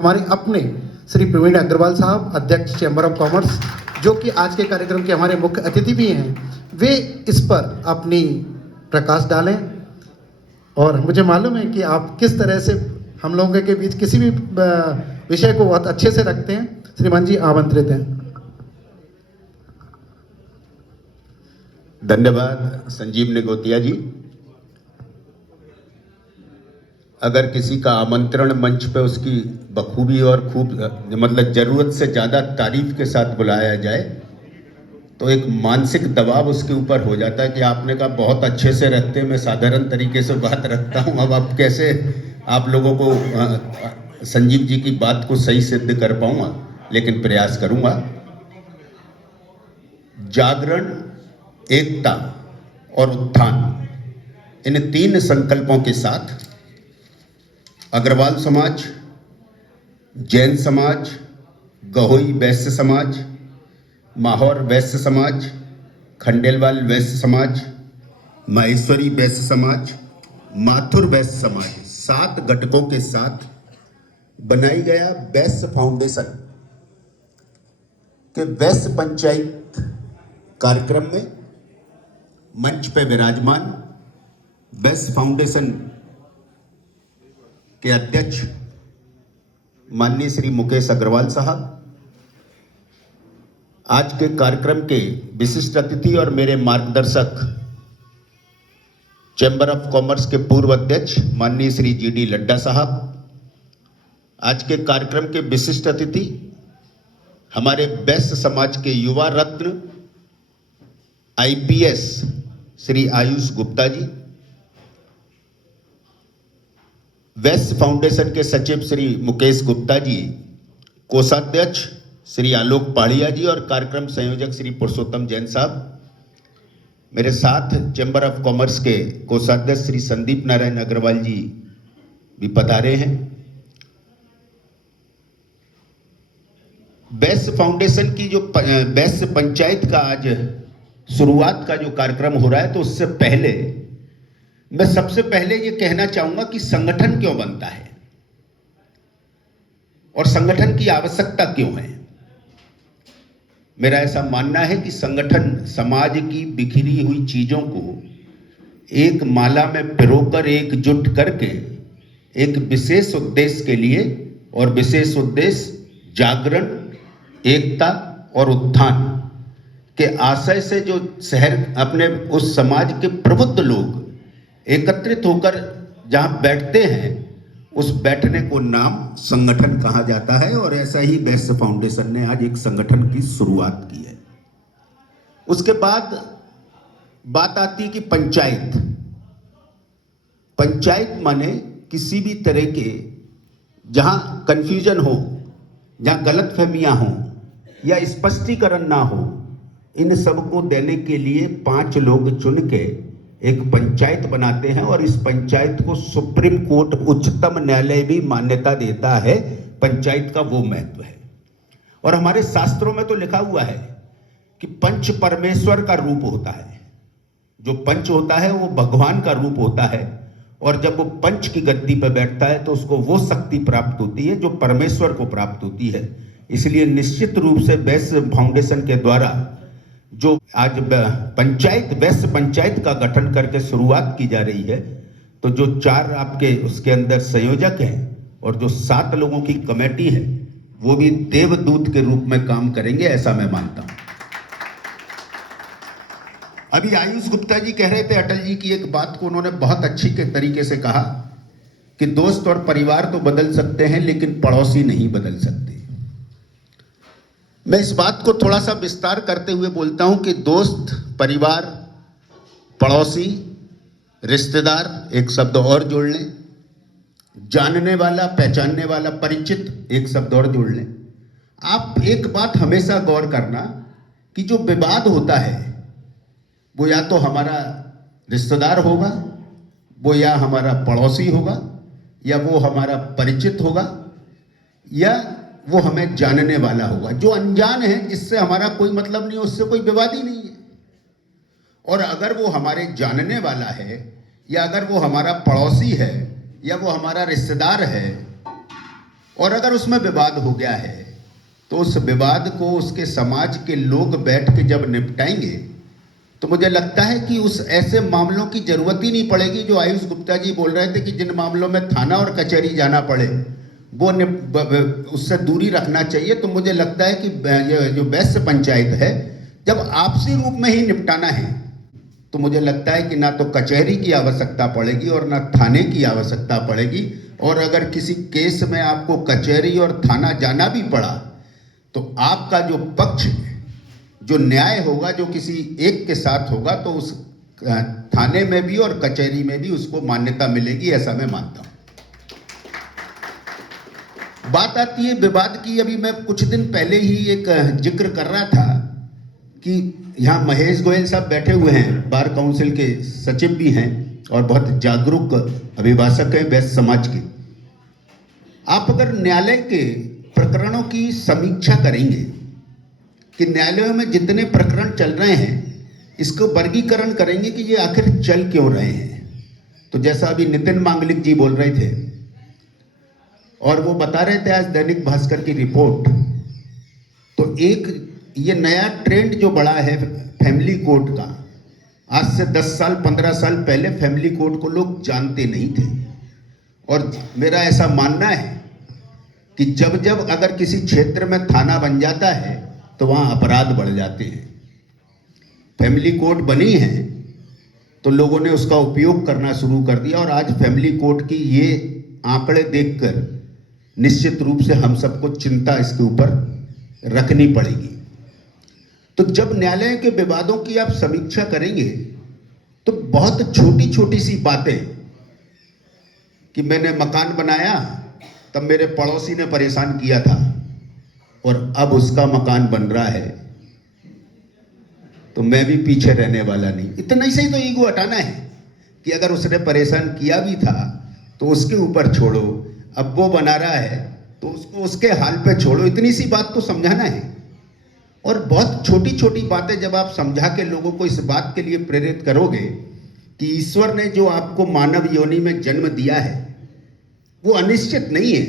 हमारे अपने श्री प्रवीण अग्रवाल साहब, अध्यक्ष चैम्बर ऑफ कॉमर्स, जो कि आज के कार्यक्रम के हमारे मुख्य अतिथि भी हैं, वे इस पर अपनी प्रकाश डालें। और मुझे मालूम है कि आप किस तरह से हम लोगों के बीच किसी भी विषय को बहुत अच्छे से रखते हैं। श्रीमान जी आमंत्रित हैं। धन्यवाद संजीव निगोतिया जी। अगर किसी का आमंत्रण मंच पे उसकी बखूबी और खूब मतलब ज़रूरत से ज़्यादा तारीफ के साथ बुलाया जाए तो एक मानसिक दबाव उसके ऊपर हो जाता है कि आपने कहा बहुत अच्छे से रखते हैं, मैं साधारण तरीके से बात रखता हूँ। अब आप कैसे आप लोगों को संजीव जी की बात को सही सिद्ध कर पाऊँगा, लेकिन प्रयास करूँगा। जागरण, एकता और उत्थान, इन तीन संकल्पों के साथ अग्रवाल समाज, जैन समाज, गहोई वैश्य समाज, माहौर वैश्य समाज, खंडेलवाल वैश्य समाज, माहेश्वरी वैश्य समाज, माथुर वैश्य समाज, 7 घटकों के साथ बनाई गया वैश्य फाउंडेशन के वैश्य पंचायत कार्यक्रम में मंच पे विराजमान वैश्य फाउंडेशन के अध्यक्ष माननीय श्री मुकेश अग्रवाल साहब, आज के कार्यक्रम के विशिष्ट अतिथि और मेरे मार्गदर्शक चैम्बर ऑफ कॉमर्स के पूर्व अध्यक्ष माननीय श्री जीडी लड्डा साहब, आज के कार्यक्रम के विशिष्ट अतिथि हमारे वैश्य समाज के युवा रत्न आईपीएस श्री आयुष गुप्ता जी, वैश्य फाउंडेशन के सचिव श्री मुकेश गुप्ता जी, कोषाध्यक्ष श्री आलोक पाड़िया जी और कार्यक्रम संयोजक श्री पुरुषोत्तम जैन साहब, मेरे साथ चैम्बर ऑफ कॉमर्स के कोषाध्यक्ष श्री संदीप नारायण अग्रवाल जी भी पधारे हैं। वैश्य फाउंडेशन की जो वैश्य पंचायत का आज शुरुआत का जो कार्यक्रम हो रहा है, तो उससे पहले मैं सबसे पहले ये कहना चाहूंगा कि संगठन क्यों बनता है और संगठन की आवश्यकता क्यों है। मेरा ऐसा मानना है कि संगठन समाज की बिखरी हुई चीजों को एक माला में पिरोकर एकजुट करके एक विशेष उद्देश्य के लिए, और विशेष उद्देश्य जागरण, एकता और उत्थान के आशय से जो शहर अपने उस समाज के प्रबुद्ध लोग एकत्रित होकर जहां बैठते हैं, उस बैठने को नाम संगठन कहा जाता है। और ऐसा ही वैश्य फाउंडेशन ने आज एक संगठन की शुरुआत की है। उसके बाद बात आती है कि पंचायत। पंचायत माने किसी भी तरह के जहां कंफ्यूजन हो, जहां गलतफहमियां हो या स्पष्टीकरण ना हो, इन सबको देने के लिए 5 लोग चुन के एक पंचायत बनाते हैं। और इस पंचायत को सुप्रीम कोर्ट, उच्चतम न्यायालय भी मान्यता देता है। पंचायत का वो महत्व है। और हमारे शास्त्रों में तो लिखा हुआ है कि पंच परमेश्वर का रूप होता है। जो पंच होता है वो भगवान का रूप होता है, और जब वो पंच की गद्दी पर बैठता है तो उसको वो शक्ति प्राप्त होती है जो परमेश्वर को प्राप्त होती है। इसलिए निश्चित रूप से वैश्य फाउंडेशन के द्वारा जो आज पंचायत, वैश्य पंचायत का गठन करके शुरुआत की जा रही है, तो जो 4 आपके उसके अंदर संयोजक हैं और जो 7 लोगों की कमेटी है, वो भी देवदूत के रूप में काम करेंगे, ऐसा मैं मानता हूं। अभी आयुष गुप्ता जी कह रहे थे अटल जी की एक बात को, उन्होंने बहुत अच्छी के तरीके से कहा कि दोस्त और परिवार तो बदल सकते हैं लेकिन पड़ोसी नहीं बदल सकते। मैं इस बात को थोड़ा सा विस्तार करते हुए बोलता हूं कि दोस्त, परिवार, पड़ोसी, रिश्तेदार, एक शब्द और जोड़ लें, जानने वाला, पहचानने वाला, परिचित, एक शब्द और जोड़ लें। आप एक बात हमेशा गौर करना कि जो विवाद होता है वो या तो हमारा रिश्तेदार होगा, वो या हमारा पड़ोसी होगा, या वो हमारा परिचित होगा, या वो हमें जानने वाला होगा। जो अनजान है, जिससे हमारा कोई मतलब नहीं, उससे कोई विवाद ही नहीं है। और अगर वो हमारे जानने वाला है, या अगर वो हमारा पड़ोसी है, या वो हमारा रिश्तेदार है, और अगर उसमें विवाद हो गया है तो उस विवाद को उसके समाज के लोग बैठ के जब निपटाएंगे तो मुझे लगता है कि उस ऐसे मामलों की जरूरत ही नहीं पड़ेगी जो आयुष गुप्ता जी बोल रहे थे कि जिन मामलों में थाना और कचहरी जाना पड़े वो उससे दूरी रखना चाहिए। तो मुझे लगता है कि जो वैश्य पंचायत है जब आपसी रूप में ही निपटाना है तो मुझे लगता है कि ना तो कचहरी की आवश्यकता पड़ेगी और ना थाने की आवश्यकता पड़ेगी। और अगर किसी केस में आपको कचहरी और थाना जाना भी पड़ा तो आपका जो पक्ष जो न्याय होगा जो किसी एक के साथ होगा तो उस थाने में भी और कचहरी में भी उसको मान्यता मिलेगी, ऐसा मैं मानता हूं। बात आती है विवाद की। अभी मैं कुछ दिन पहले ही एक जिक्र कर रहा था कि यहाँ महेश गोयल साहब बैठे हुए हैं, बार काउंसिल के सचिव भी हैं और बहुत जागरूक अभिभाषक हैं वैश्य समाज के। आप अगर न्यायालय के प्रकरणों की समीक्षा करेंगे कि न्यायालयों में जितने प्रकरण चल रहे हैं इसको वर्गीकरण करेंगे कि ये आखिर चल क्यों रहे हैं। तो जैसा अभी नितिन मांगलिक जी बोल रहे थे और वो बता रहे थे आज दैनिक भास्कर की रिपोर्ट, तो एक ये नया ट्रेंड जो बढ़ा है फैमिली कोर्ट का, आज से 10 साल 15 साल पहले फैमिली कोर्ट को लोग जानते नहीं थे। और मेरा ऐसा मानना है कि जब जब अगर किसी क्षेत्र में थाना बन जाता है तो वहाँ अपराध बढ़ जाते हैं। फैमिली कोर्ट बनी है तो लोगों ने उसका उपयोग करना शुरू कर दिया और आज फैमिली कोर्ट की ये आंकड़े देखकर निश्चित रूप से हम सबको चिंता इसके ऊपर रखनी पड़ेगी। तो जब न्यायालय के विवादों की आप समीक्षा करेंगे तो बहुत छोटी छोटी सी बातें कि मैंने मकान बनाया तब मेरे पड़ोसी ने परेशान किया था और अब उसका मकान बन रहा है तो मैं भी पीछे रहने वाला नहीं। इतना ही सही तो ईगो हटाना है कि अगर उसने परेशान किया भी था तो उसके ऊपर छोड़ो, अब वो बना रहा है तो उसको उसके हाल पे छोड़ो। इतनी सी बात तो समझाना है। और बहुत छोटी छोटी बातें जब आप समझा के लोगों को इस बात के लिए प्रेरित करोगे कि ईश्वर ने जो आपको मानव योनि में जन्म दिया है वो अनिश्चित नहीं है,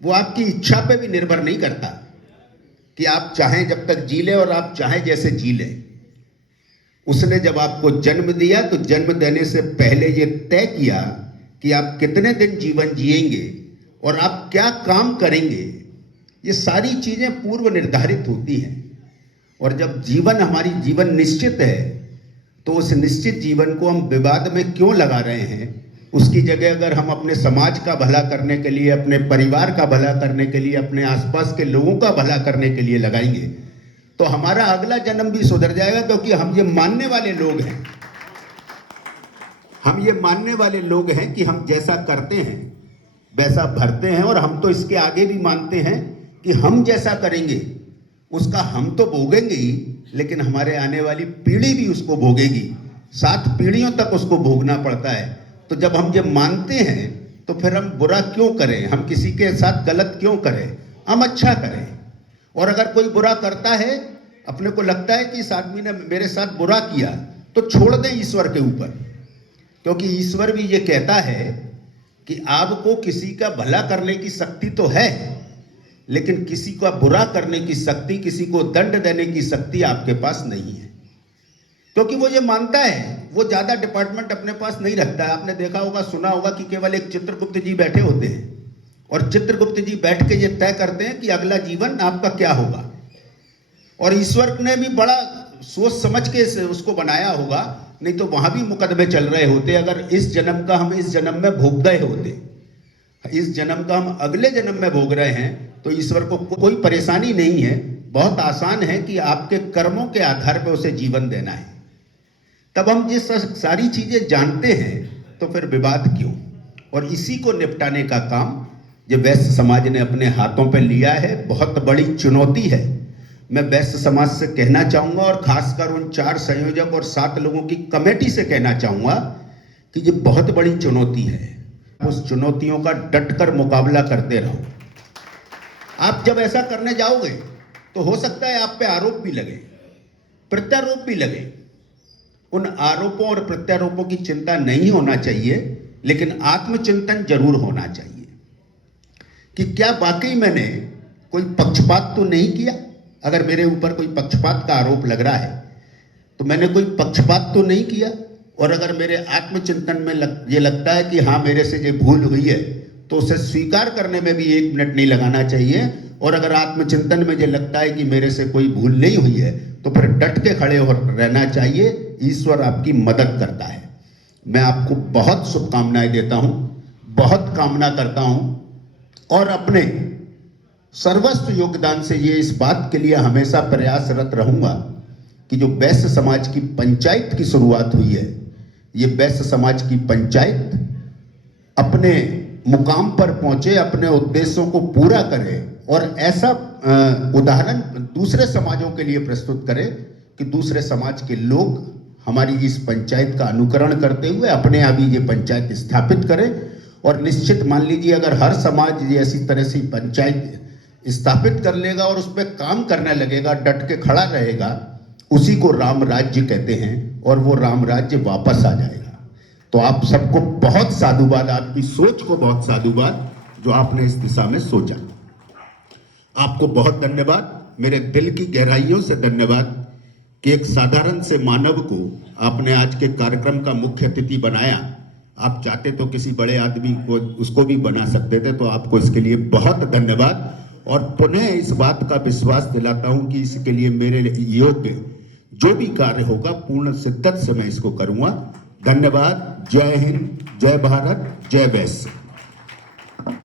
वो आपकी इच्छा पे भी निर्भर नहीं करता कि आप चाहें जब तक जी ले और आप चाहें जैसे जी ले। उसने जब आपको जन्म दिया तो जन्म देने से पहले ये तय किया कि आप कितने दिन जीवन जिएंगे और आप क्या काम करेंगे। ये सारी चीजें पूर्व निर्धारित होती हैं और जब जीवन हमारी जीवन निश्चित है तो उस निश्चित जीवन को हम विवाद में क्यों लगा रहे हैं। उसकी जगह अगर हम अपने समाज का भला करने के लिए, अपने परिवार का भला करने के लिए, अपने आसपास के लोगों का भला करने के लिए लगाएंगे तो हमारा अगला जन्म भी सुधर जाएगा। क्योंकि हम ये मानने वाले लोग हैं, हम ये मानने वाले लोग हैं कि हम जैसा करते हैं वैसा भरते हैं। और हम तो इसके आगे भी मानते हैं कि हम जैसा करेंगे उसका हम तो भोगेंगे ही, लेकिन हमारे आने वाली पीढ़ी भी उसको भोगेगी। 7 पीढ़ियों तक उसको भोगना पड़ता है। तो जब हम ये मानते हैं तो फिर हम बुरा क्यों करें, हम किसी के साथ गलत क्यों करें, हम अच्छा करें। और अगर कोई बुरा करता है, अपने को लगता है कि इस आदमी ने मेरे साथ बुरा किया, तो छोड़ दें ईश्वर के ऊपर। क्योंकि ईश्वर भी ये कहता है कि आपको किसी का भला करने की शक्ति तो है, लेकिन किसी का बुरा करने की शक्ति, किसी को दंड देने की शक्ति आपके पास नहीं है। क्योंकि वो ये मानता है, वो ज्यादा डिपार्टमेंट अपने पास नहीं रखता है। आपने देखा होगा, सुना होगा कि केवल एक चित्रगुप्त जी बैठे होते हैं और चित्रगुप्त जी बैठ के ये तय करते हैं कि अगला जीवन आपका क्या होगा। और ईश्वर ने भी बड़ा सोच समझ के उसको बनाया होगा, नहीं तो वहां भी मुकदमे चल रहे होते। अगर इस जन्म का हम इस जन्म में भोग गए होते, इस जन्म का हम अगले जन्म में भोग रहे हैं, तो ईश्वर को कोई परेशानी नहीं है। बहुत आसान है कि आपके कर्मों के आधार पर उसे जीवन देना है। तब हम जिस सारी चीजें जानते हैं तो फिर विवाद क्यों। और इसी को निपटाने का काम जो वैश्य समाज ने अपने हाथों पे लिया है, बहुत बड़ी चुनौती है। मैं वैश्य समाज से कहना चाहूंगा और खासकर उन 4 संयोजक और 7 लोगों की कमेटी से कहना चाहूंगा कि ये बहुत बड़ी चुनौती है। उस चुनौतियों का डटकर मुकाबला करते रहो। आप जब ऐसा करने जाओगे तो हो सकता है आप पे आरोप भी लगे, प्रत्यारोप भी लगे। उन आरोपों और प्रत्यारोपों की चिंता नहीं होना चाहिए, लेकिन आत्मचिंतन जरूर होना चाहिए कि क्या वाकई मैंने कोई पक्षपात तो नहीं किया। अगर मेरे ऊपर कोई पक्षपात का आरोप लग रहा है तो मैंने कोई पक्षपात तो नहीं किया। और अगर मेरे आत्मचिंतन में ये लगता है कि हाँ मेरे से ये भूल हुई है तो उसे स्वीकार करने में भी 1 मिनट नहीं लगाना चाहिए। और अगर आत्मचिंतन में ये लगता है कि मेरे से कोई भूल नहीं हुई है तो फिर डट के खड़े हो रहना चाहिए। ईश्वर आपकी मदद करता है। मैं आपको बहुत शुभकामनाएं देता हूं, बहुत कामना करता हूं और अपने सर्वस्व योगदान से ये इस बात के लिए हमेशा प्रयासरत रहूंगा कि जो वैश्य समाज की पंचायत की शुरुआत हुई है, ये वैश्य समाज की पंचायत अपने मुकाम पर पहुंचे, अपने उद्देश्यों को पूरा करे और ऐसा उदाहरण दूसरे समाजों के लिए प्रस्तुत करे कि दूसरे समाज के लोग हमारी इस पंचायत का अनुकरण करते हुए अपने यहाँ भी ये पंचायत स्थापित करें। और निश्चित मान लीजिए अगर हर समाज ये ऐसी तरह से पंचायत स्थापित कर लेगा और उस पर काम करने लगेगा, डट के खड़ा रहेगा, उसी को राम राज्य कहते हैं और वो राम राज्य वापस आ जाएगा। तो आप सबको बहुत साधुवाद, आपकी सोच को बहुत साधुवाद जो आपने इस दिशा में सोचा। आपको बहुत धन्यवाद, मेरे दिल की गहराइयों से धन्यवाद कि एक साधारण से मानव को आपने आज के कार्यक्रम का मुख्य अतिथि बनाया। आप चाहते तो किसी बड़े आदमी को उसको भी बना सकते थे, तो आपको इसके लिए बहुत धन्यवाद। और पुनः इस बात का विश्वास दिलाता हूं कि इसके लिए मेरे योग्य जो भी कार्य होगा पूर्ण शिद्दत से मैं इसको करूंगा। धन्यवाद। जय हिंद, जय भारत, जय वैश्य।